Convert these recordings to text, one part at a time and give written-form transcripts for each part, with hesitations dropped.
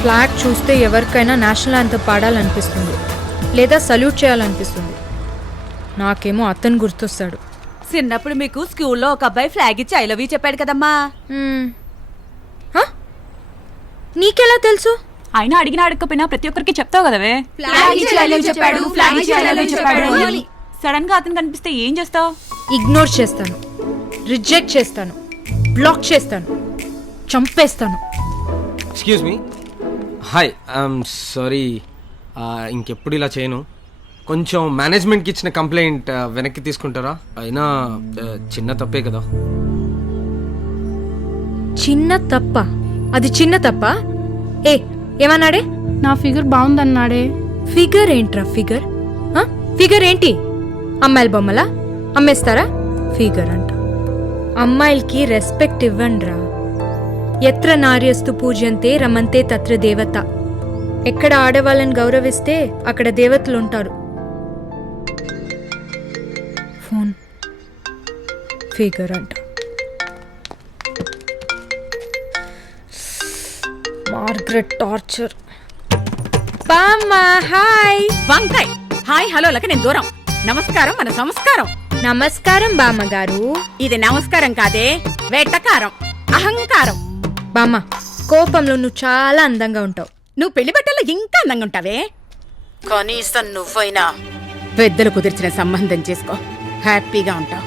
Flag చూస్తే ఎవరికైనా national anthem పాడాలనిపిస్తుంది, లేదా సల్యూట్ చేయాలనిపిస్తుంది. నాకేమో అతను గుర్తొస్తాడు. చిన్నప్పుడు మీకు స్కూల్లో ఒక అబ్బాయి ఫ్లాగ్ ఇచ్చి ఐ లవ్ యూ చెప్పాడు కదమ్మా. నీకెలా తెలుసు? అయినా అడిగినా అడగకపోయినా ప్రతి ఒక్కరికి చెప్తావు కదవే. సడన్ గా అతను కనిపిస్తే ఏం చేస్తావు? ఇగ్నోర్ చేస్తాను, రిజెక్ట్ చేస్తాను, బ్లాక్ చేస్తాను, చంపేస్తాను. Excuse me. Hi, I'm sorry. ఇంకెప్పుడు ఇలా చేయను. కొంచెం మేనేజ్మెంట్కి ఇచ్చిన కంప్లైంట్ వెనక్కి తీసుకుంటారా? అయినా చిన్న తప్పే కదా. చిన్న తప్ప? అది చిన్న తప్ప? ఏమన్నాడే? నా ఫిగర్ బాగుందన్నాడే. ఫిగర్ ఏంట్రా ఫిగర్? ఫిగర్ ఏంటి? అమ్మాయిల బొమ్మలా అమ్మేస్తారా? ఫిగర్ అంట. అమ్మాయిలకి రెస్పెక్ట్ ఇవ్వండిరా. ఎత్ర నార్యస్తు పూజ్యంతే రమంతే తత్ర దేవత. ఎక్కడ ఆడవాళ్ళని గౌరవిస్తే అక్కడ దేవతలు ఉంటారు. ఫోన్ ఫిగర్ అంట. Margaret torture. బామ్మా హాయ్. వంకాయ్ హాయ్ హలో లక నేను దూరం. నమస్కారం మన సంస్కారం. నమస్కారం బామ్మగారు. ఇది నమస్కారం కాదే, వేటకారం, అహంకారం. బామ్మ, కోపంలో నువ్వు చాలా అందంగా ఉంటావు. నువ్వు పెళ్లి బట్టల్లో ఇంకా అందంగా ఉంటావే. కనీసం నువ్వైనా పెద్దలు కుదిర్చిన సంబంధం చేసుకో, హ్యాపీగా ఉంటావు.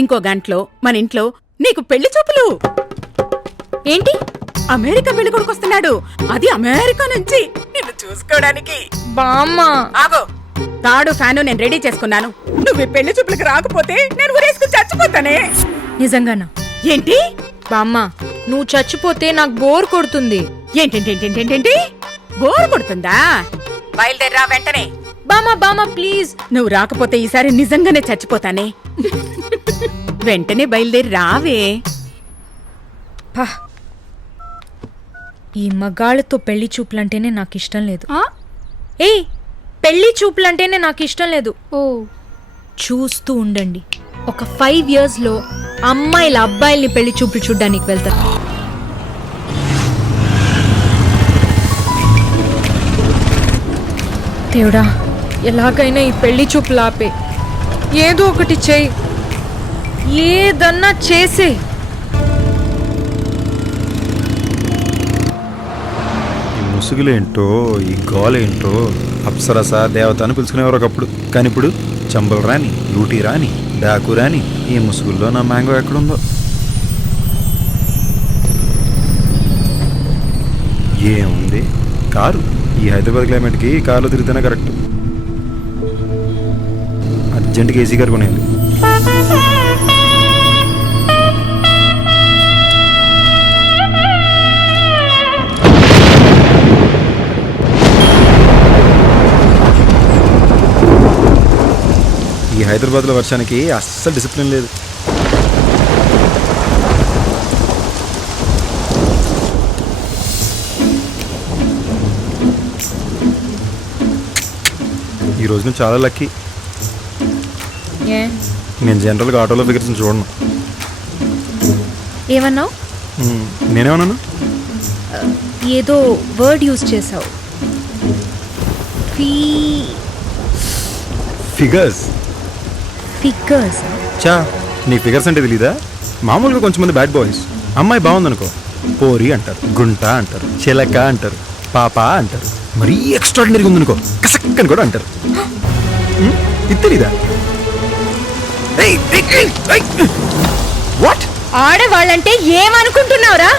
ఇంకో గంటలో మన ఇంట్లో నీకు పెళ్లి చూపులు. ఏంటి? అమెరికా పెళ్లి కొడుకు వస్తున్నాడు, అది అమెరికా నుంచి నిన్ను చూసుకోవడానికి. బామ్మ ఆగో, తాడు ఫ్యాను నేను రెడీ చేసుకున్నాను. నువ్వు ఈ పెళ్లి చూపులకు రాకపోతే నేను ఊరేసుకుని చచ్చిపోతానే. నిజంగానా? ఏంటి? బామ్మ, నువ్వు చచ్చిపోతే నాకు బోర్ కొడుతుంది. ఏంటేంటేంటేంటేంటి? బోర్ కొడుతుందా? బయలుదేరా వెంటనే. బామ్మ బామ్మ ప్లీజ్. నువ్వు రాకపోతే ఈసారి నిజంగానే చచ్చిపోతానే. వెంటనే బయలుదేరి రావే. ఈ మగాళ్ళతో పెళ్లి చూపులంటేనే నాకు ఇష్టం లేదు. పెళ్లి చూపులంటేనే నాకు ఇష్టం లేదు. చూస్తూ ఉండండి, ఒక 5 years లో అమ్మాయిల అబ్బాయిల్ని పెళ్లి చూపులు చూడ్డానికి వెళ్తారు. దేవుడా, ఎలాగైనా ఈ పెళ్లి చూపులు ఆపే. ఏదో ఒకటి చేయి, ఏదన్నా చేసే. ముసుగులేంటో ఈ గోలేంటో అప్సరస దేవత అని పిలుచుకునేవారు ఒకప్పుడు. కానీ ఇప్పుడు చంబల్ రాని, లూటీ రాని, డాకు రాని, ఈ ముసుగుల్లో నా మ్యాంగో ఎక్కడుందో. ఏముంది, కారు. ఈ హైదరాబాద్ క్లైమేట్కి కార్లో తిరిగితేనే కరెక్ట్. అర్జెంట్గా ఏసీ కారు కొనేయాలి. ఈ హైదరాబాద్లో వర్షానికి అస్సలు డిసిప్లిన్ లేదు. ఈ రోజు నేను చాలా లక్కీ. నేను జనరల్గా ఆటోలో ఫిగర్స్ చూడను. ఏమన్నావు? నేనేమన్నాను? ఏదో వర్డ్ యూజ్ చేసావు. ఫిగర్స్. ఫిగర్స్? చా, నీ ఫిగర్స్ అంటే తెలీదా? మామూలుగా కొంచెం మంది బ్యాడ్ బాయ్స్ అమ్మాయి బాగుందనుకో పోరి అంటారు, గుంట అంటారు, చిలక అంటారు, పాప అంటారు. మరీ ఎక్స్ట్రాడినరీగా ఉందనుకో కసక్కని కూడా అంటారు. ఇది తెలీదా? వాట్? ఆడవాళ్ళంటే ఏమనుకుంటున్నావురా?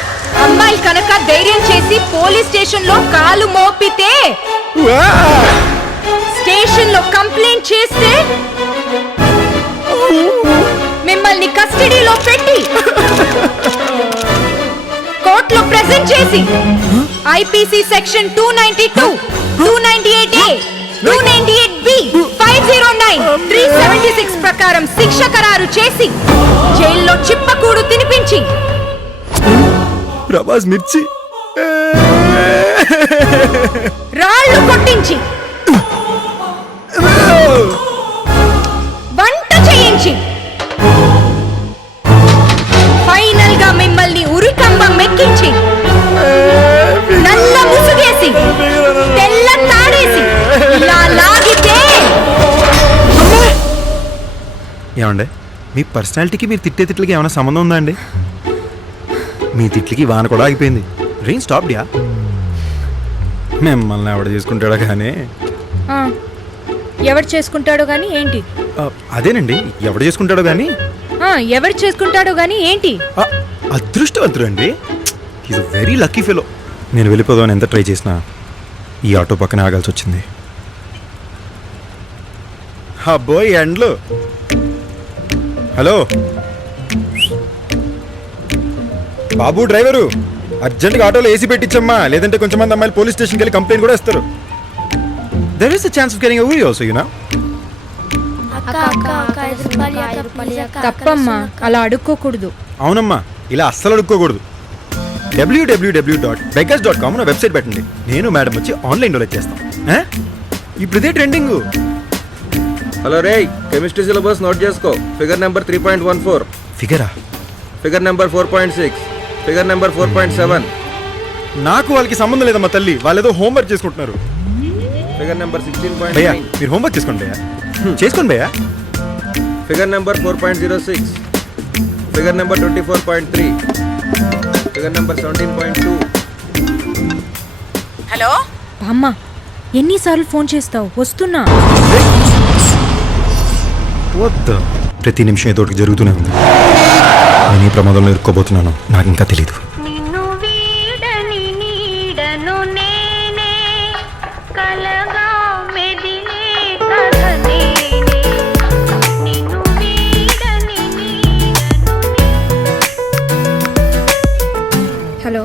అమ్మాయి కనుక ధైర్యం చేసి పోలీస్ స్టేషన్ లో కాలు మోపితే, స్టేషన్ లో కంప్లైంట్ చేస్తే, మిమ్మల్ని కస్టడీలో పెట్టి కోర్టులో ప్రెజెంట్ చేసి ఐపీసీ సెక్షన్ 292, 298A, 298B, 509, 376 ప్రకారం శిక్ష ఖరారు చేసి జైల్లో చిప్పకూడు తినిపించి ప్రభాస్ మిర్చి రాళ్ళు కొట్టించి వంట చేయించి ఫైనల్ గా మిమ్మల్ని ఉరికంబం మెక్కించి నల్ల ముసుగేసి తెల్ల తాడేసి ఇలా లాగితే ఏమండే మీ పర్సనాలిటీకి మీరు తిట్టే తిట్లకి ఏమైనా సంబంధం ఉందా అండి? మీ తిట్లకి వాన కూడా ఆగిపోయింది. రెయిన్ స్టాప్ డియా. మిమ్మల్ని ఎవడ చేసుకుంటాడో కానీ ఆ, ఎవడు చేసుకుంటాడో గాని ఏంటి? అదేనండి ఎవడు చేసుకుంటాడో కానీ ఆ, ఎవడు చేసుకుంటాడో గాని ఏంటి? అదృష్టవంతుడు అండి. Is very lucky fellow. నేను వెళ్ళిపోదామని ఎంత ట్రై చేసినా ఈ ఆటో పక్కన ఆగాల్సి వచ్చింది. అబ్బోయ్ ఎండ్లు. హలో బాబు డ్రైవరు, అర్జెంట్గా ఆటోలో ఏసీ పెట్టించమ్మా, లేదంటే కొంచెం మంది అమ్మాయిలు పోలీస్ స్టేషన్కి వెళ్ళి కంప్లైంట్ కూడా ఇస్తారు. There is the chance of getting away also, you know. తప్పమ్మా, అలా అడుక్కోకూడదు. అవునమ్మా, ఇలా అస్సలు అడుక్కోకూడదు. www.beggars.com అనే వెబ్సైట్ పెట్టండి. నేను మేడం వచ్చి ఆన్లైన్ డొనేట్ చేస్తాం. ఇప్పుడు ఇదే ట్రెండింగ్. హలో రే, కెమిస్ట్రీ సిలబస్ నోట్ చేసుకో. ఫిగర్ నెంబర్ 3.14, ఫిగరా? ఫిగర్ నెంబర్ 4.6, ఫిగర్ నెంబర్ 4.7, నాకు వాళ్ళకి సంబంధం లేదమ్మా తల్లి, వాళ్ళు ఏదో హోంవర్క్ చేసుకుంటున్నారు. ఫిగర్ నెంబర్ భయ్యా 16.9, మీరు హోంవర్క్ చేసుకోండి భయ్యా, చేసుకోండి భయ్యా. Figure number 4.06, figure number 24.3, figure number 17.2. Hello అమ్మ, ఎన్నిసార్లు ఫోన్ చేస్తావు? వస్తున్నా. వద్దు, ప్రతి నిమిషం ఏదో ఒకటి జరుగుతూనే ఉంది. నేను ఈ ప్రమాదంలో ఇరుక్కోబోతున్నాను, నాకు ఇంకా తెలీదు. నిన్ను వీడని నీడను నేనే, కలగా మెదిలే కథ నేనే. నిన్ను వీడని నీడను హలో,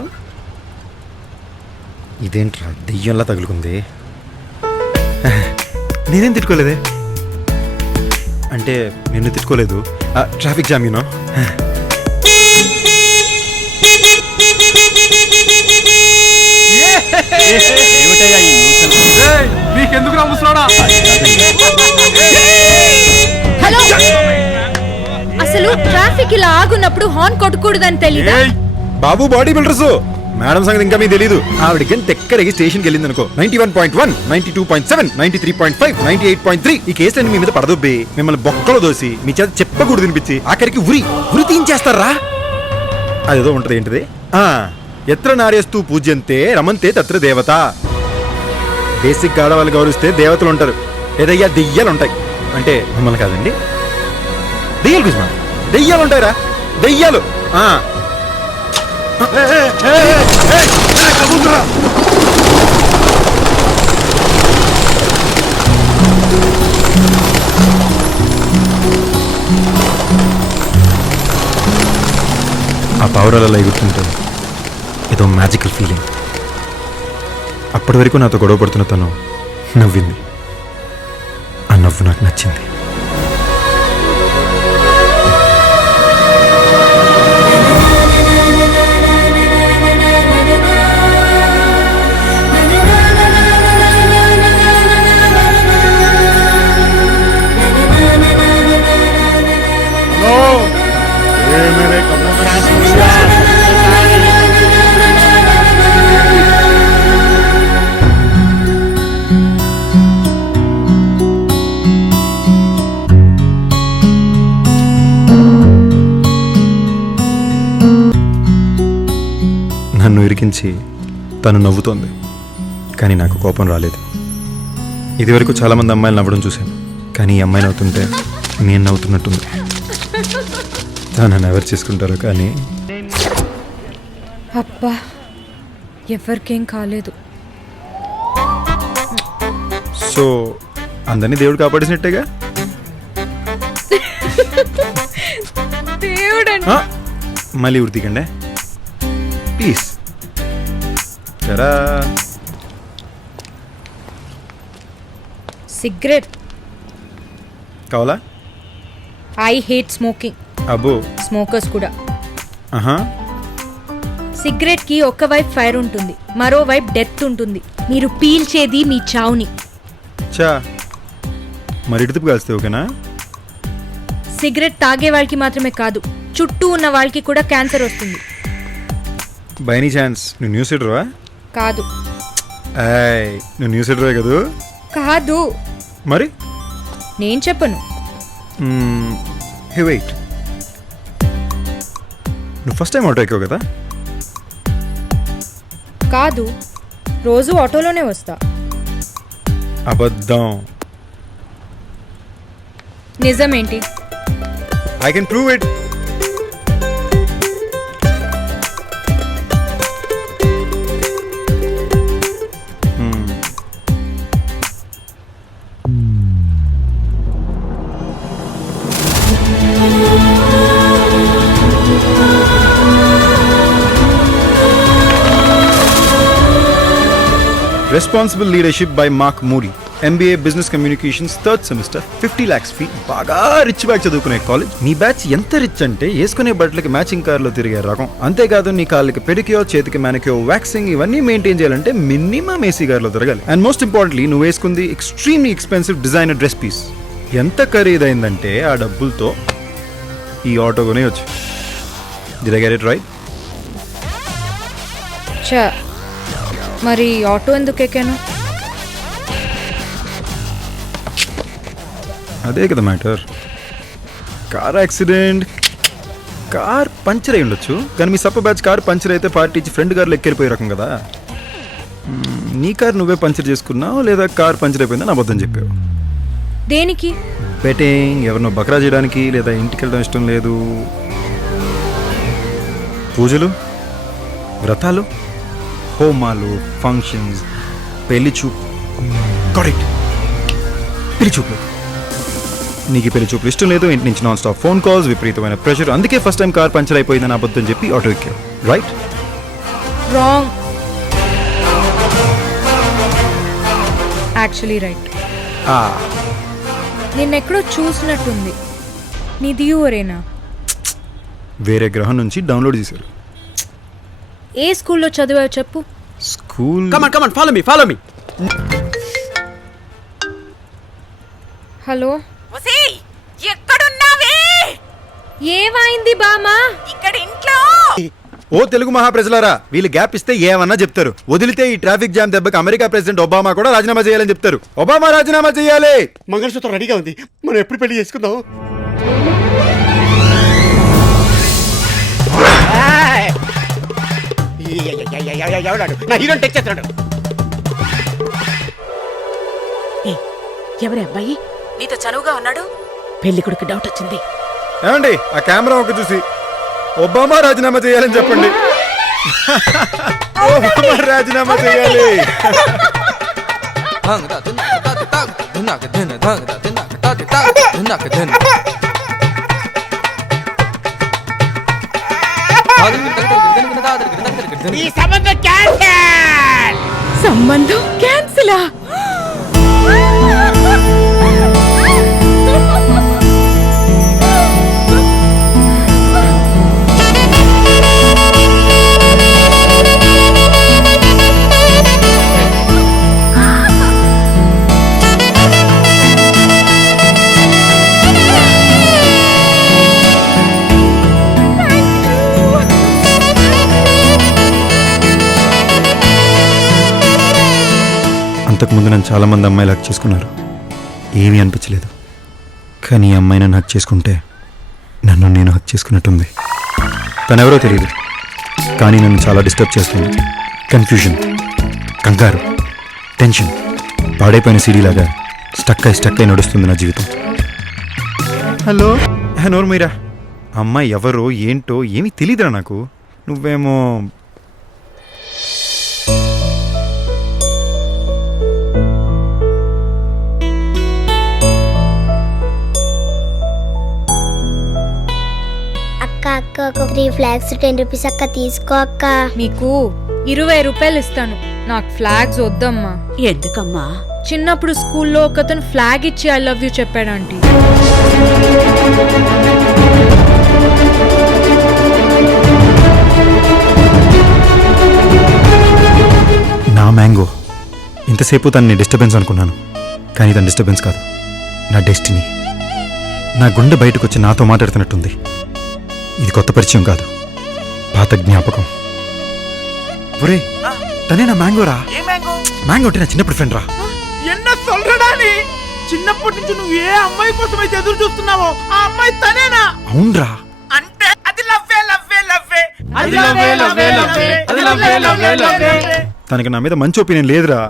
ఇదేంట్రా దెయ్యంలా తగులుకుంది? నేనేం తిట్టుకోలేదే. అంటే నిన్ను తిట్టుకోలేదు, ట్రాఫిక్ జామ్ యూనో. నీకెందుకు రాముస్తున్నాడా? హలో, అసలు ట్రాఫిక్ ఇలా ఆగున్నప్పుడు హార్న్ కొట్టకూడదని తెలీదా? బాబు బాడీ బిల్డర్స్, మేడం సంగతి ఇంకా మీకు తెలీదు. ఆవిడకి తెక్కడికి స్టేషన్కి వెళ్ళింది అనుకో. 91.1, 92.7, 93.5, 98.3 ఈ కేసులన్నీ మీ మీద పడదొబ్బి మిమ్మల్ని బొక్కలో దోసి మీ చేత చెప్పకూడదు తినిపించి ఆఖరికి ఉరి తీయించేస్తారా? అదేదో ఉంటది, ఏంటిది? ఎత్ర నార్యస్తు పూజ్యంతే రమంతే తత్ర దేవత. బేసిక్ ఆడవాళ్ళు గౌరవిస్తే దేవతలు ఉంటారు, ఏదయ్యా దెయ్యాలు ఉంటాయి. అంటే మిమ్మల్ని కాదండి, దెయ్యాలు కుజ్మా, దెయ్యాలు ఉంటాయిరా, దెయ్యాలు. ఆ పావురాలలో ఎగురుతుంటే ఏదో మ్యాజికల్ ఫీలింగ్. అప్పటి వరకు నాతో గొడవ పడుతున్న తను నవ్వింది. ఆ నవ్వు నాకు నచ్చింది. నన్ను ఇరికించి తను నవ్వుతోంది, కానీ నాకు కోపం రాలేదు. ఇదివరకు చాలామంది అమ్మాయిలు నవ్వడం చూశాను, కానీ ఈ అమ్మాయి నవ్వుతుంటే నేను నవ్వుతున్నట్టుంది. తనని ఎవరు చేసుకుంటారో కానీ. అబ్బా, ఎవరికేం కాలేదు. సో అందరినీ దేవుడు కాపాడేసినట్టేగా. దేవుడండి. మళ్ళీ ఉడితికండి ప్లీజ్. సరా సిగరెట్ కావాలా? I hate smoking. అబ్బో. స్మోకర్స్ కూడా. ఆహా. సిగరెట్ కి ఒక వైపు ఫైర్ ఉంటుంది, మరో వైపు డెత్ ఉంటుంది. మీరు పీల్చేది మీ చావుని. చా మరి ఇటుతుపు కాల్స్తే ఓకేనా? సిగరెట్ తాగే వాళ్ళకి మాత్రమే కాదు, చుట్టూ ఉన్న వాళ్ళకి కూడా క్యాన్సర్ వస్తుంది. బై ఎనీ ఛాన్స్ నువ్వు న్యూస్ రీడర్వా? కాదు. నువ్వు న్యూస్ రీడర్వే కదూ? కాదు. మరి నేను చెప్పను. హే వెయిట్, నువ్వు ఫస్ట్ టైం ఆటో ఎక్కావు కదా? కాదు, రోజు ఆటోలోనే వస్తా. అబద్ధం. నిజమేంటి? I can prove it. Responsible Leadership by Mark Moody. MBA Business Communications 3rd semester, 50 lakhs fee. బాగా రిచ్ బ్యాచ్ చదువుకునే కాలేజ్. నీ బ్యాచ్ ఎంత రిచ్ అంటే వేసుకునే బట్టలకి మ్యాచింగ్ కార్లో తిరిగే రకం. అంతేకాదు నీ కాళ్ళకి పెడిక్యూర్, చేతికి మ్యానిక్యూర్, వ్యాక్సింగ్ ఇవన్నీ మెయింటైన్ చేయాలంటే మినిమం ఏసీ కార్లో తిరగాలి. అండ్ మోస్ట్ ఇంపార్టెంట్లీ నువ్వు వేసుకుంది extremely expensive designer dress piece. ఎంత ఖరీదైందంటే ఆ డబ్బులతో ఈ ఆటో కొనేయచ్చు. Did I get it right? చా, మరి ఆటో ఎందుకు ఎక్కాను? అదే కదా matter. Car accident, car puncture అయి ఉండొచ్చు, కానీ మీ సప్ప బ్యాచ్ కార్ పంచర్ అయితే పార్టీ ఇచ్చి ఫ్రెండ్ కార్లో ఎక్కిరిపోయే రకం కదా. నీ కార్ నువ్వే పంచర్ చేసుకున్నావు లేదా కార్ పంచర్ అయిపోయిందని అబద్ధం చెప్పావు. దేనికి? బెట్టింగ్, ఎవరినో బకరా చేయడానికి, లేదా ఇంటికి వెళ్ళడం ఇష్టం లేదు, పూజలు, వ్రతాలు, హోమాలు, ఫంక్షన్స్, పెళ్లి చూపు. కరెక్ట్, పెళ్లి చూపులు. నీకు పెళ్లి చూపులు ఇష్టం లేదు, ఇంటి నుంచి నాన్ స్టాప్ ఫోన్ కాల్స్, విపరీతమైన ప్రెషర్, అందుకే ఫస్ట్ టైం కార్ పంచర్ అయిపోయిందని అబద్ధం చెప్పి ఆటో ఎక్కావు. రైట్? రాంగ్. Actually right. నిన్నెక్కడో చూసినట్టుంది. నీది ఊరేనా? వేరే గ్రహం నుంచి డౌన్లోడ్ చేశారు. ఏ స్కూల్లో చదివావు చెప్పు. School. Come on follow me. Hello, ఎక్కడున్నావే? ఏమైంది బామా? ఇక్కడ ఇంట్లో. ఓ తెలుగు మహాప్రజలారా, వీళ్ళు గ్యాప్ ఇస్తే ఏమన్నా చెప్తారు. వదిలితే ఈ ట్రాఫిక్ జామ్ దెబ్బకి అమెరికా ప్రెసిడెంట్ ఒబామా కూడా రాజీనామా చేయాలని చెప్తారు. ఒబామా రాజీనామా చేయాలి. మంగళసూత్రం రెడీగా ఉంది, మనం ఎప్పుడు పెళ్లి చేసుకుందాం? నా హీరోని టెక్ చేస్తున్నాడు. ఎవరే అబ్బాయి? నీతో చనువుగా ఉన్నాడు. పెళ్లి కొడుకు డౌట్ వచ్చింది. ఏమండి, ఆ కెమెరా ఒక చూసి ఒబామా రాజీనామా చేయాలని చెప్పండి. ఒబామా రాజీనామా చేయాలి. ఈ సంబంధం క్యాన్సిల్. సంబంధం క్యాన్సిలా? అంతకుముందు నన్ను చాలామంది అమ్మాయిలు హక్ చేసుకున్నారు, ఏమీ అనిపించలేదు. కానీ ఈ అమ్మాయి నన్ను హక్ చేసుకుంటే నన్ను నేను హక్ చేసుకున్నట్టుంది. తనెవరో తెలియదు, కానీ నన్ను చాలా డిస్టర్బ్ చేస్తుంది. కన్ఫ్యూజన్, కంగారు, టెన్షన్, పాడైపోయిన సీడీలాగా స్టక్ అయి నడుస్తుంది నా జీవితం. హలో, నోరు మీరా. అమ్మాయి ఎవరో ఏంటో ఏమీ తెలియదురా నాకు. నువ్వేమో అక్క ఒక 3 ఫ్లాగ్స్ 10 రూపీస్ అక్క, తీసుకో అక్క. మీకు 20 రూపాయలు ఇస్తాను, నాకు ఫ్లాగ్స్ వద్దమ్మా. ఎందుకమ్మా? చిన్నప్పుడు స్కూల్లో ఒకతను ఫ్లాగ్ ఇచ్చి ఐ లవ్ యూ చెప్పాడు ఆంటీ. నా మ్యాంగో ఇంతసేపు తనని డిస్టర్బెన్స్ అనుకున్నాను, కానీ తన డిస్టర్బెన్స్ కాదు, నా డెస్టినీ. నా గుండె బయటకు వచ్చి నాతో మాట్లాడుతున్నట్టుంది. ఇది కొత్త పరిచయం కాదు, పాత జ్ఞాపకం. ఒరే తనే నా మ్యాంగోరా. మ్యాంగో అంటే నా చిన్నప్పుడు ఫ్రెండ్ రా. ఎన్న సొల్రడాని చిన్నప్పటి నుంచి నువ్వు ఏ అమ్మాయి కోసం అయితే ఎదురు చూస్తున్నావో ఆ అమ్మాయి తనేనా? అవునరా. అంటే అది లవ్వే లవ్వే లవ్వే అది లవ్వే లవ్వే లవ్వే అది లవ్వే లవ్వే లవ్వే. తనకి నా మీద మంచి ఒపీనియన్ లేదురా.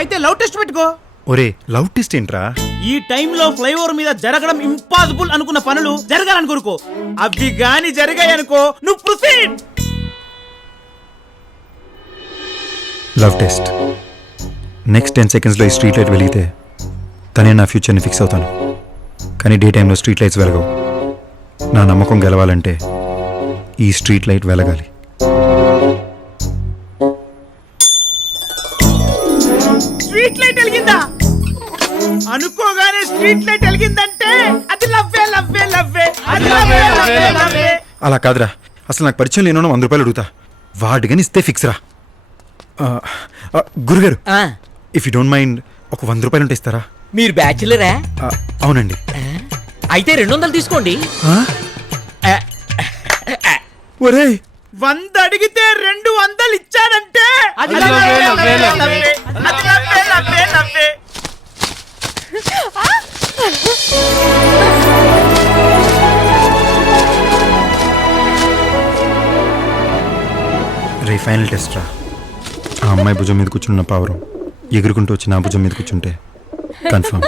అయితే లవ్ టెస్ట్ పెట్టుకో. ఒరే లవ్ టెస్ట్ ఏంట్రా? ఈ టైంలో ఫ్లైఓవర్ మీద జరగడం ఇంపాసిబుల్ అనుకున్న పనులు జరగాలని కోరుకో. అవి గాని జరిగాయనుకో నువ్వు ప్రొసీడ్. Love test. నెక్స్ట్ 10 సెకండ్స్లో ఈ స్ట్రీట్ లైట్ వెలిగితే తనే నా ఫ్యూచర్ని ఫిక్స్ అవుతాను. కానీ డే టైంలో స్ట్రీట్ లైట్స్ వెలగవు. నా నమ్మకం గెలవాలంటే ఈ స్ట్రీట్ లైట్ వెలగాలి. స్ట్రీట్ లైట్ వెలిగిందా? అనుకోగానే స్ట్రీట్ లైట్ వెలిగిందంటే అది లవ్వే లవ్వే లవ్వే అది లవ్వే లవ్వే లవ్వే. అలా కాదురా, అసలు నాకు పరిచయం లేనో 100 రూపాయలు అడుగుతా. వాడిగాని ఇస్తే ఫిక్స్ రా. గురుగారు, ఇఫ్ యూ డోంట్ మైండ్ ఒక 100 రూపాయలు ఉంటే ఇస్తారా? మీరు బ్యాచులరా? అవునండి. అయితే 200 తీసుకోండి. ఒరే 100 అడిగితే 200 ఇచ్చాడంటే అది లవ్వే లవ్వే లవ్వే అది లవ్వే లవ్వే లవ్వే. రే ఫైనల్ టెస్ట్ రా. ఆ అమ్మాయి భుజం మీద కూర్చున్న పావురం ఎగురుకుంటూ వచ్చి నా భుజం మీద కూర్చుంటే కన్ఫర్మ్.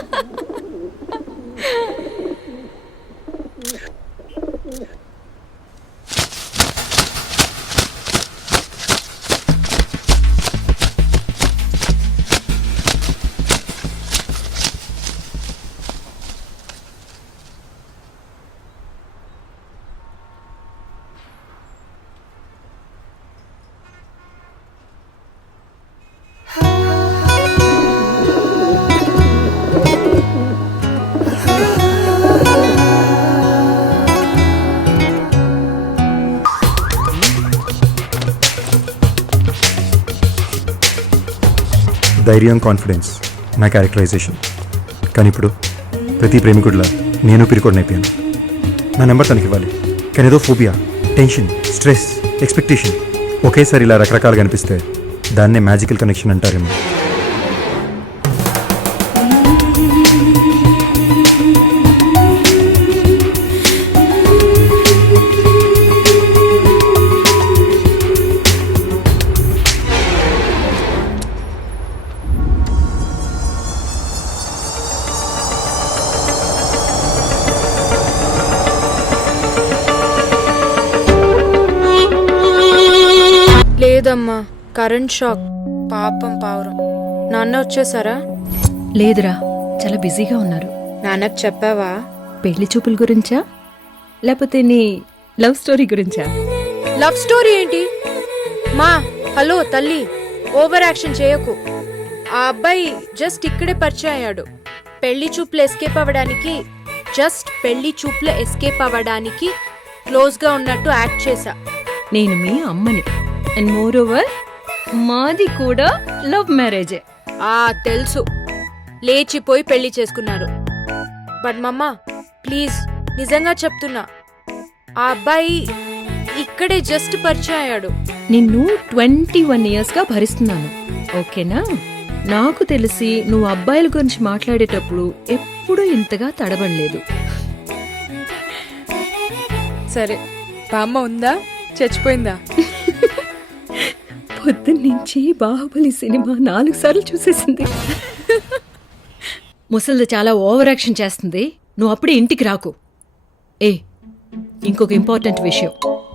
ధైర్యం, కాన్ఫిడెన్స్ నా క్యారెక్టరైజేషన్. కానీ ఇప్పుడు ప్రతి ప్రేమికుడిలా నేను పిరికోడినైపోయాను. నా నెంబర్ తనకి ఇవ్వాలి, కానీ ఏదో ఫోబియా, టెన్షన్, స్ట్రెస్, ఎక్స్పెక్టేషన్ ఒకేసారి ఇలా రకరకాలుగా అనిపిస్తే దాన్నే మ్యాజికల్ కనెక్షన్ అంటారేమో. లేదమ్మా, కరెంట్ షాక్. పాపం పావురం. నాన్న వచ్చేసారా? లేదురా, చాలా బిజీగా ఉన్నారు. నాన్నకు చెప్పావా? పెళ్లి చూపుల గురించా లేకపోతే నీ లవ్ స్టోరీ గురించా? లవ్ స్టోరీ ఏంటి? మా హలో తల్లి, ఓవర్ యాక్షన్ చేయకు. ఆ అబ్బాయి జస్ట్ ఇక్కడే పరిచయం అయ్యాడు. పెళ్లి చూపులు ఎస్కేప్ అవ్వడానికి క్లోజ్ గా ఉన్నట్టు యాక్ట్ చేశా. నేను మీ అమ్మని. అండ్ మోర్ ఓవర్ మాది కూడా లవ్ మ్యారేజే. తెలుసు, లేచిపోయి పెళ్లి చేసుకున్నారు. బట్ మమ్మ ప్లీజ్, నిజంగా చెప్తున్నా, ఆ అబ్బాయి ఇక్కడే జస్ట్ పరిచయం అయ్యాడు. నిన్ను 21 yearsగా భరిస్తున్నాను, ఓకేనా? నాకు తెలిసి నువ్వు అబ్బాయిల గురించి మాట్లాడేటప్పుడు ఎప్పుడూ ఇంతగా తడబడలేదు. సరే, బామ్మ ఉందా చచ్చిపోయిందా? పొద్దున్నుంచి బాహుబలి సినిమా 4 సార్లు చూసేసింది. ముసలిది చాలా ఓవర్ యాక్షన్ చేస్తుంది. నువ్వు అప్పుడే ఇంటికి రాకు. ఇంకొక ఇంపార్టెంట్ విషయం,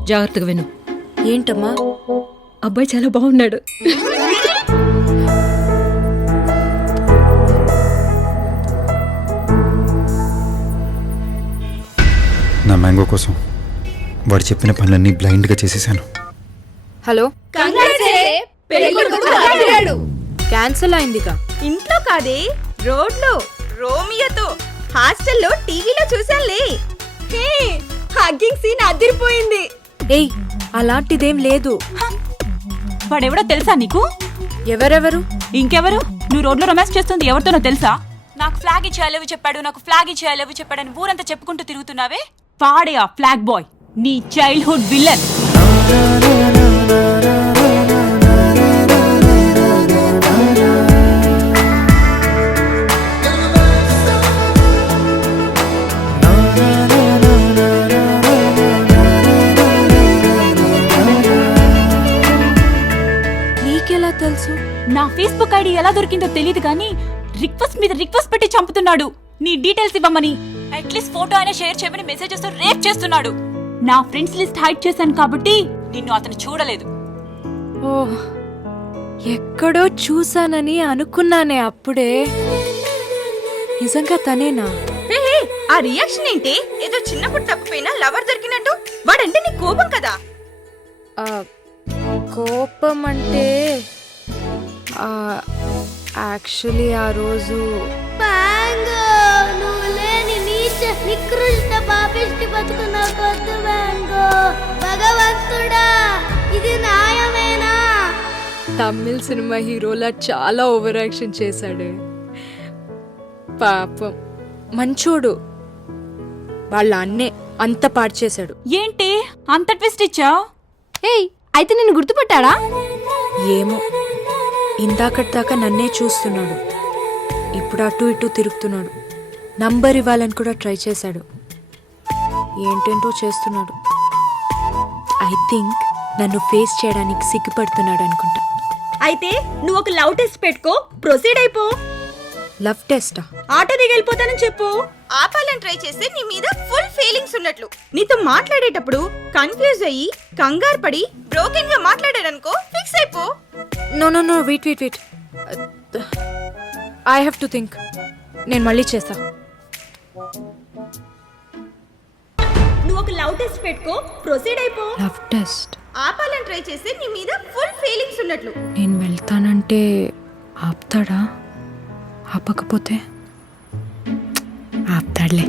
జాగ్రత్తగా విను. ఏంటమ్మా? అబ్బాయి చాలా బాగున్నాడు. నా మ్యాంగో కోసం వాడు చెప్పిన పనులన్నీ బ్లైండ్గా చేసేసాను. హలో, క్యాన్సిల్ అయిందిగా. ఇంట్లో కాదే, రోడ్లో రోమియోతో. హాస్టల్లో టీవీలో చూసానులే. హే, హగ్గింగ్ సీన్ అదిరిపోయింది. ఏయ్ అలాంటిదేం లేదు. వాడెవడో తెలుసా నీకు? ఎవరెవరు? ఇంకెవరు? నువ్వు రోడ్లో రొమాన్స్ చేస్తుంది ఎవరితోనో తెలుసా? నాకు ఫ్లాగ్ ఇచ్చి ఐ లవ్ యు చెప్పాడు, నాకు ఫ్లాగ్ ఇచ్చి ఐ లవ్ యు చెప్పాడని ఊరంతా చెప్పుకుంటూ తిరుగుతున్నావే. వాడే ఆ ఫ్లాగ్ బాయ్, నీ చైల్డ్హుడ్ విలన్. నీకెలా తెలుసు? నా ఫేస్బుక్ ఐడి ఎలా దొరికిందో తెలియదు కానీ రిక్వెస్ట్ మీద రిక్వెస్ట్ పెట్టి చంపుతున్నాడు. నీ డీటెయిల్స్ ఇవ్వమని, అట్లీస్ట్ ఫోటో అయినా షేర్ చేయమని మెసేజెస్ రేప్ చేస్తున్నాడు. నా ఫ్రెండ్స్ లిస్ట్ హైడ్ చేశాను కాబట్టి నిన్ను అతను చూడలేదు. ఓ ఎక్కడో చూసానని అనుకున్నానే అప్పుడే. నిజంగా తనేనా? ఆ రియాక్షన్ ఏంటి? ఏదో చిన్నప్పుడు తప్పిపోయినా లవర్ దొరికినట్టు. వాడంటే నీ కోపం కదా? కోపం అంటే యాక్చువల్లీ ఆ రోజు నువ్వు లేని నీచ నికృష్ట పాపిష్టి బతుకు నాకొద్దు బ్యాంగో. భగవంతుడా, ఇది న్యాయమేనా? తమిళ్ సినిమా హీరోలా చాలా ఓవర్ యాక్షన్ చేశాడే. పాపం మంచోడు. వాళ్ళ అన్నే అంత పాడు చేశాడు. ఏంటి అంత ట్విస్ట్ ఇచ్చావు? ఏయ్ అయితే నిన్ను గుర్తుపట్టాడా? ఏమో, ఇందాకటి దాకా నన్నే చూస్తున్నాడు, ఇప్పుడు అటు ఇటు తిరుగుతున్నాడు. నంబర్ ఇవ్వాలని కూడా ట్రై చేశాడు. ఏంటేంటో చేస్తున్నాడు. ఐ థింక్ నన్ను ఫేస్ చేయడానికి సిగ్గుపడుతున్నాడు అనుకుంటా. అయితే నువ్వు ఒక లవ్ టెస్ట్ పెట్టుకో, ప్రొసీడ్ అయిపో. లవ్ టెస్టా? ఆటో దిగెళ్ళిపోతానని చెప్పు. ఆపాలని ట్రై చేస్తే నీ మీద ఫుల్ ఫీలింగ్స్ ఉన్నట్లు. నీతో మాట్లాడేటప్పుడు కన్ఫ్యూజ్ అయ్యి కంగారు పడి బ్రోకెన్ గా మాట్లాడాడనుకో, ఫిక్స్ అయిపో. No no no wait wait wait, I have to think. నేను మళ్ళీ చేస్తా. నువ్వు ఒక లవ్ టెస్ట్ పెట్టుకో, ప్రొసీడ్ అయిపో. Love test? ఆపాలని ట్రై చేస్తే నీ మీద ఫుల్ ఫీలింగ్స్ ఉన్నట్లు. నేను వెళ్తానంటే ఆపుతాడా? ఆపకపోతే ఆపుతాడులే.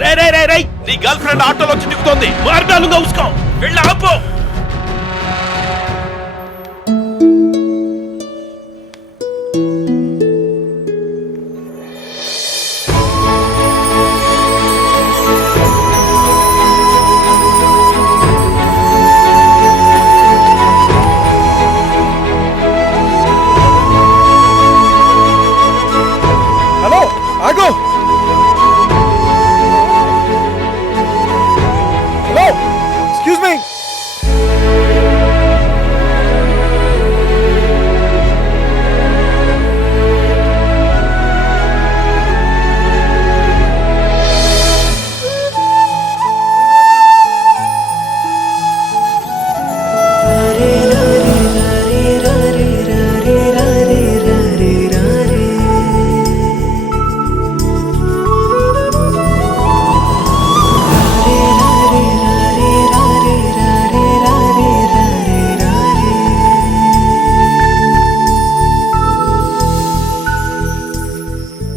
రే రే రే రే, నీ గర్ల్ ఫ్రెండ్ ఆటోలో వచ్చి దిగుతోంది. మార్గాలుగా ఉసుకో, వెళ్ళి ఆపు. హలో, ఆగో. Hello, excuse me.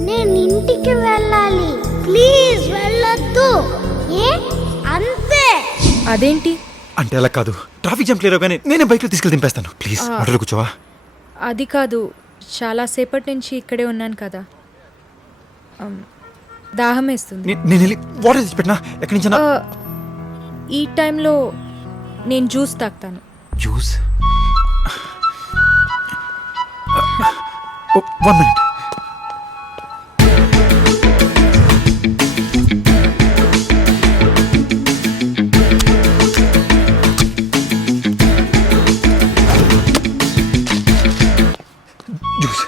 నేను ఇంటికి వెళ్ళాలి, ప్లీజ్ వెళ్ళొద్దు. ఏ అంతే? అదేంటి? అంటే అలా కాదు, ట్రాఫిక్ జామ్ క్లియర్ అవగానే నేనే బైక్లో తీసుకెళ్ళి దింపేస్తాను. ప్లీజ్ ఆటోలో కూర్చోవా? అది కాదు, చాలా సేపటి నుంచి ఇక్కడే ఉన్నాను కదా, దాహం వేస్తుంది. నేను వెళ్ళి వాటర్ తెచ్చి పెట్టినా ఎక్కడి నుంచి? ఈ టైంలో నేను జ్యూస్ తాగుతాను. జ్యూస్? 1 minute. జ్యూస్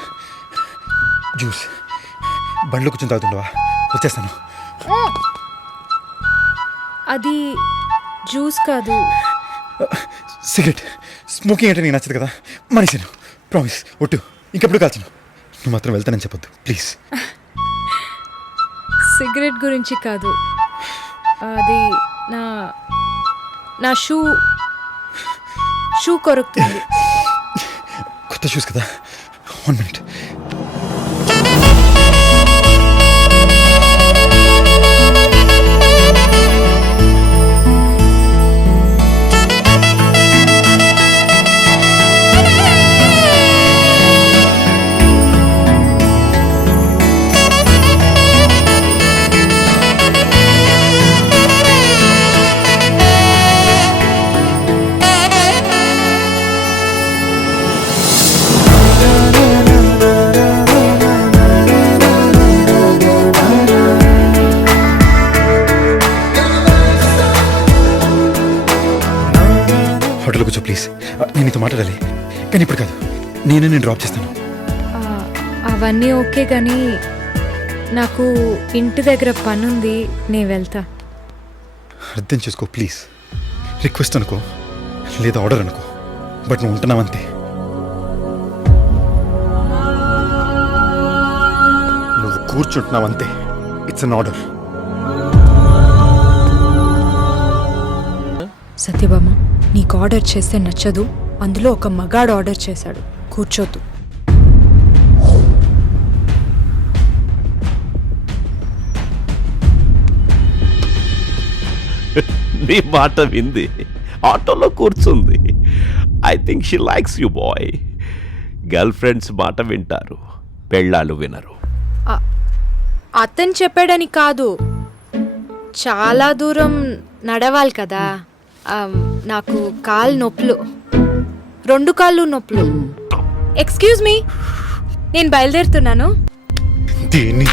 జ్యూస్ బండ్లో కూర్చొని తాగుతుండవా? వచ్చేస్తాను. అది జ్యూస్ కాదు, సిగరెట్. స్మోకింగ్ అంటే నీకు నచ్చదు కదా, మనిషిను. ప్రామిస్, ఒట్టు, ఇంకెప్పుడు కాల్చను. నువ్వు మాత్రం వెళ్తానని చెప్పొద్దు ప్లీజ్. సిగరెట్ గురించి కాదు, అది నా షూ. షూ కొరుకుతుంది. కొత్త షూస్ కదా, 1 minute. హోటల్కి కూర్చో ప్లీజ్. నేను నీతో మాట్లాడాలి, కానీ ఇప్పుడు కాదు. నేను డ్రాప్ చేస్తాను. అవన్నీ ఓకే కానీ నాకు ఇంటి దగ్గర పనుంది, నేను వెళ్తా. అర్థం చేసుకో ప్లీజ్. రిక్వెస్ట్ అనుకో లేదా ఆర్డర్ అనుకో, బట్ నువ్వు ఉంటున్నావంతే. నువ్వు కూర్చుంటున్నావంతే. It's an order. సత్యభామ, నీకు ఆర్డర్ చేస్తే నచ్చదు, అందులో ఒక మగాడు ఆర్డర్ చేశాడు, కూర్చోద్దు. నీ మాట వింది, ఆటోలో కూర్చుంది. I think she likes you boy. Girlfriends మాట వింటారు, పెళ్ళాలు వినరు. అతను చెప్పాడని కాదు, చాలా దూరం నడవాలి కదా. నాకు కాళ్ళు నొప్పులు, 2 కాళ్ళు నొప్పులు. ఎక్స్క్యూజ్ మీ, నేను బయలుదేరుతున్నాను. దీన్ని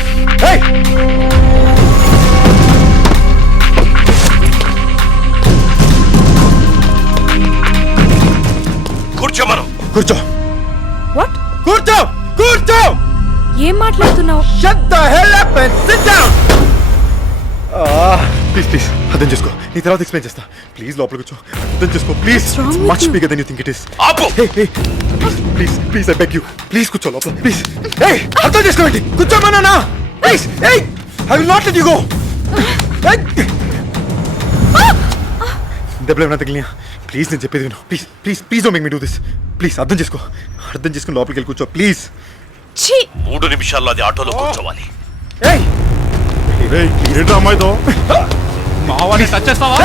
కూర్చో మనం. కూర్చో. వాట్? కూర్చో కూర్చో. ఏం మాట్లాడుతున్నావు? Shut the hell up and sit down. Please please అర్థం చేసుకో. నీ తర్వాత ఎక్స్ప్లెయిన్ చేస్తా. ప్లీజ్ లోపల కూర్చో. అర్థం చేసుకో please. wrong with much you? Bigger than you think it is. ఆపు. Please please I beg you. Please కూర్చో లోపల ప్లీజ్. ఏయ్ అర్థం చేసుకోండి. కూర్చోమన్నా ప్లీజ్. ఏయ్ I will not let you go. దెబ్బలు ఏమైనా తగిలినా ప్లీజ్ నేను చెప్పేది విను. Please please please don't make me do this. Please అర్థం చేసుకో. అర్థం చేసుకుని లోపలికి వెళ్ళి కూర్చో ప్లీజ్. 3 నిమిషాల్లో అది ఆటోలో కూర్చోవాలి. ఏయ్ ఏంట్రా అమ్మాయితో మావాడిని టచ్ చేస్తావా?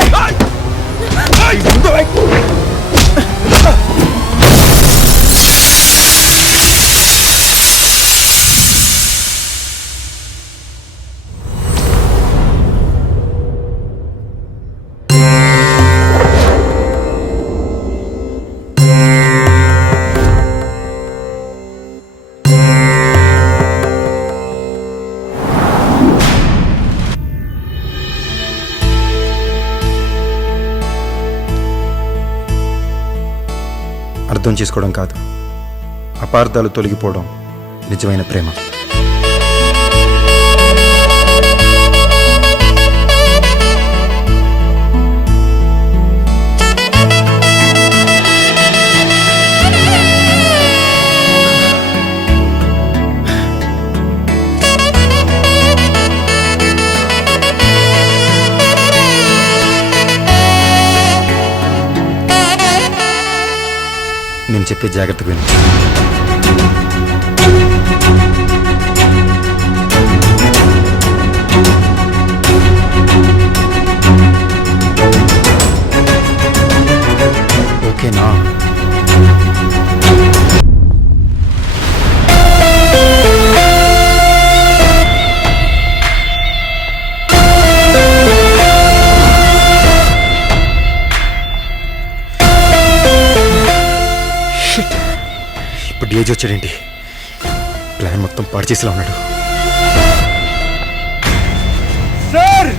అర్థం చేసుకోవడం కాదు, అపార్థాలు తొలగిపోవడం నిజమైన ప్రేమ. నేను చెప్పే జాగ్రత్తగా విను. ఓకేనా? ఇప్పుడు ఏజ్ వచ్చాడేంటి? ప్లాన్ మొత్తం పాడు చేసేలా ఉన్నాడు. సార్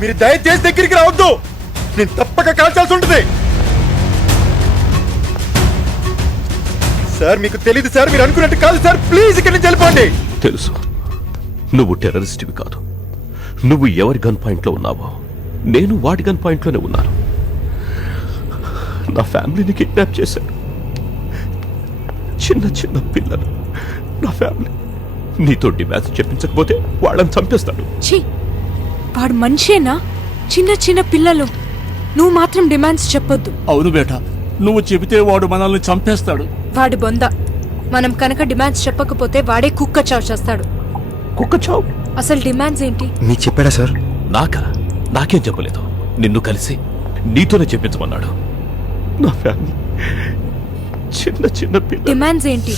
మీరు దయచేసి దగ్గరికి రావద్దు, నేను తప్పక కాల్చాల్సి ఉంటుంది. సార్ మీకు తెలీదు సార్, మీరు అనుకున్నట్టు కాదు సార్. ప్లీజ్ ఇక్కడి నుంచి వెళ్ళిపోండి. తెలుసు, నువ్వు టెర్రరిస్ట్వి కాదు. నువ్వు ఎవరి గన్ పాయింట్లో ఉన్నావో నేను వాడి గన్ పాయింట్లోనే ఉన్నాను. నా ఫ్యామిలీని కిడ్నాప్ చేశాడు. చిన్న చిన్న పిల్లలు నా ఫ్యామిలీ. నీతో డిమాండ్స్ చెప్పించకపోతే వాళ్ళని చంపేస్తాడు. వాడు మనిషేనా? చిన్న చిన్న పిల్లలు, నువ్వు మాత్రం డిమాండ్స్ చెప్పొద్దు. అవును బేటా, నువ్వు చెబితే వాడు మనల్ని చంపేస్తాడు. వాడి బొంద. మనం కనుక డిమాండ్స్ చెప్పకపోతే వాడే కుక్క చావు చేస్తాడు. కుక్క చావు? అసలు డిమాండ్స్ ఏంటి? మీకు చెప్పాడా సార్? నాకేం చెప్పలేదు. నిన్ను కలిసి నీతోనే చెప్పించమన్నాడు. నా ఫ్యామిలీ చిన్న చిన్న పిల్ల. డిమాండ్స్ ఏంటి?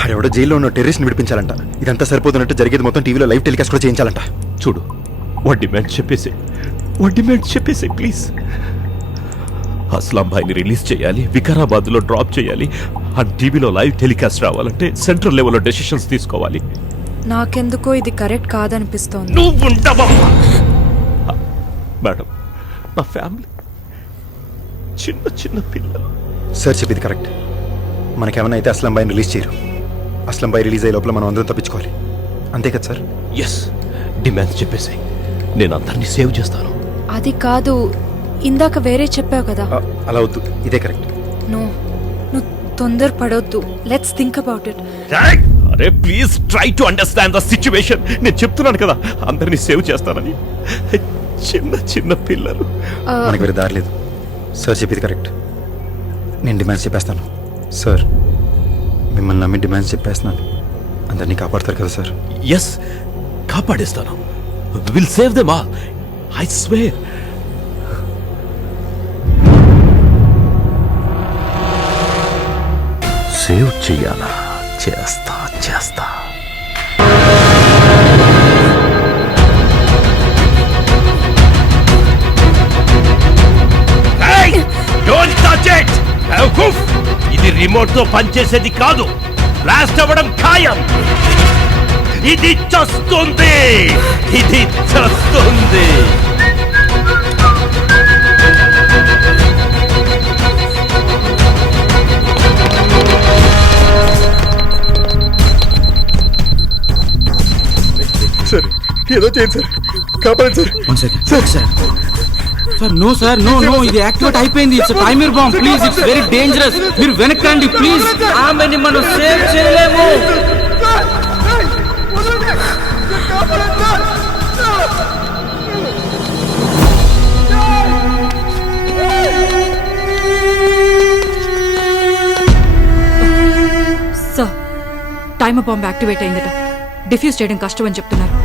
ఆడెవడో జైల్లో ఉన్న టెర్రరిస్ట్ విడిపించాలంట. ఇదంతా సరిపోతున్నట్టు జరిగేది మొత్తం టీవీలో లైవ్ టెలికాస్ట్ కూడా చేయించాలంట. చూడు, వాడి డిమాండ్ చెప్పేసి ప్లీజ్. అస్లాం భాయ్ని రిలీజ్ చేయాలి, వికారాబాద్లో డ్రాప్ చేయాలి, ఆ టీవీలో లైవ్ టెలికాస్ట్ రావాలంటే సెంట్రల్ లెవెల్లో డెసిషన్స్ తీసుకోవాలి. నాకెందుకో ఇది కరెక్ట్ కాదనిపిస్తోంది. నువ్వు ఉంటావమ్మా. మేడం, నా ఫ్యామిలీ చిన్న చిన్న పిల్లలు. సార్ చెప్పింది కరెక్ట్. మనకేమన్నా అయితే అస్లం బాయ్ని రిలీజ్ చేయరు. అస్లం బాయ్ రిలీజ్ అయ్యే లోపల మనం అందరం తప్పించుకోవాలి. అంతే కదా సార్? ఎస్, డిమాండ్స్ చెప్పేసి నేను అందరినీ సేవ్ చేస్తాను. అది కాదు, ఇందాక వేరే చెప్పావు కదా. అలా వద్దు, ఇదే కరెక్ట్. నువ్వు తొందర పడొద్దు. Let's think about it. అరే please try to understand the situation. నేను చెప్తున్నాను కదా అందరినీ సేవ్ చేస్తానని. చిన్న చిన్న పిల్లలు. మనకి వేరే దారి లేదు. సార్ చెప్పింది కరెక్ట్. నేను డిమాండ్స్ చెప్పేస్తాను. సార్ మిమ్మల్ని నమ్మి డిమాండ్స్ చెప్పేస్తున్నాను. అందరినీ కాపాడతారు కదా సార్? ఎస్, కాపాడేస్తాను. Will save them all, I swear. Save చెయ్యాలా? చేస్తా. Don't touch it! ఇది రిమోట్ తో పనిచేసేది కాదు. బ్లాస్ట్ అవ్వడం ఖాయం. ఇది చస్తుంది. సార్ ఏదో చేయండి సార్, కాపాడండి sir. Sir no sir, no ఇది యాక్టివేట్ అయిపోయింది. It's timer bomb. Please, it's very dangerous. మీరు వెనక్కండి ప్లీజ్. ఆమెని మనం సేవ్ చేయలేము. సార్, టైమర్ బాంబ్ యాక్టివేట్ అయిందట. డిఫ్యూజ్ చేయడం కష్టం అని చెప్తున్నారు.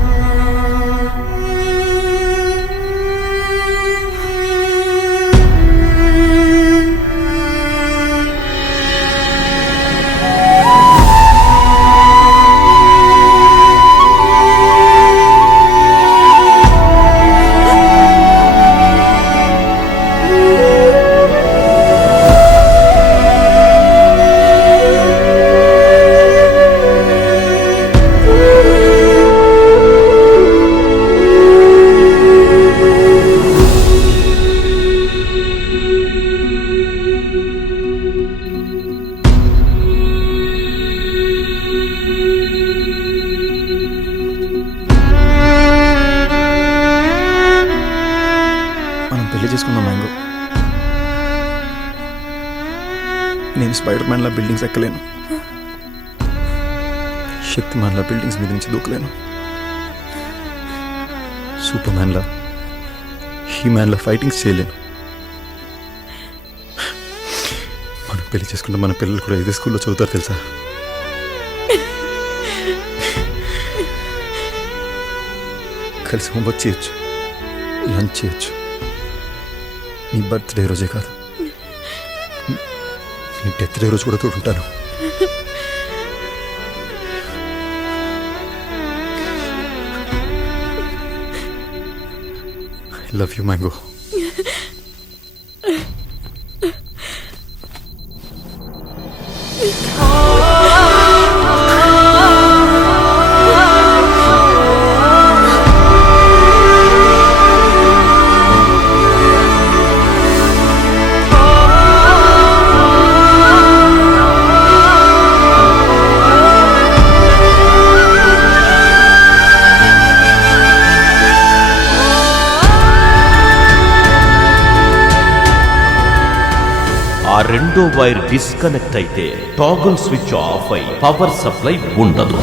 పెళ్లి చేసుకుందాం మ్యాంగో. నేను స్పైడర్ మ్యాన్లా బిల్డింగ్స్ ఎక్కలేను. శక్తి మ్యాన్లా బిల్డింగ్స్ మీద నుంచి దూకలేను. సూపర్ మ్యాన్లా, హీ మ్యాన్లా ఫైటింగ్స్ చేయలేను. మనం పెళ్లి చేసుకుంటే మన పిల్లలు కూడా ఇదే స్కూల్లో చదువుతారు తెలుసా? కలిసి హోంవర్క్ చేయొచ్చు, లంచ్ చేయొచ్చు. నీ బర్త్డే రోజే కాదు, నీ డెత్ డే రోజు కూడా తోడుంటాను. I love you mango. ఆ రెండో వైర్ డిస్కనెక్ట్ అయితే టాగుల్ స్విచ్ ఆఫ్ అయి పవర్ సప్లై ఉండదు.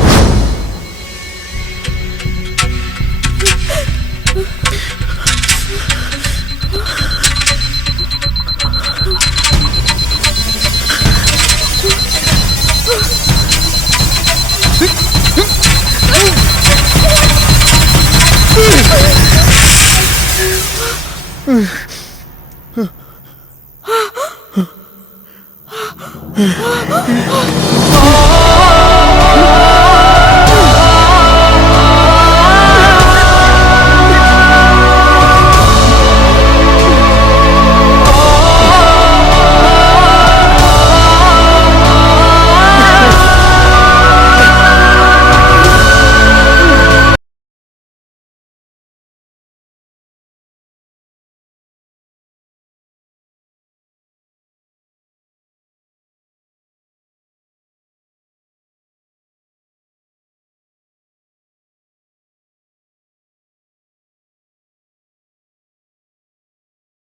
ఆ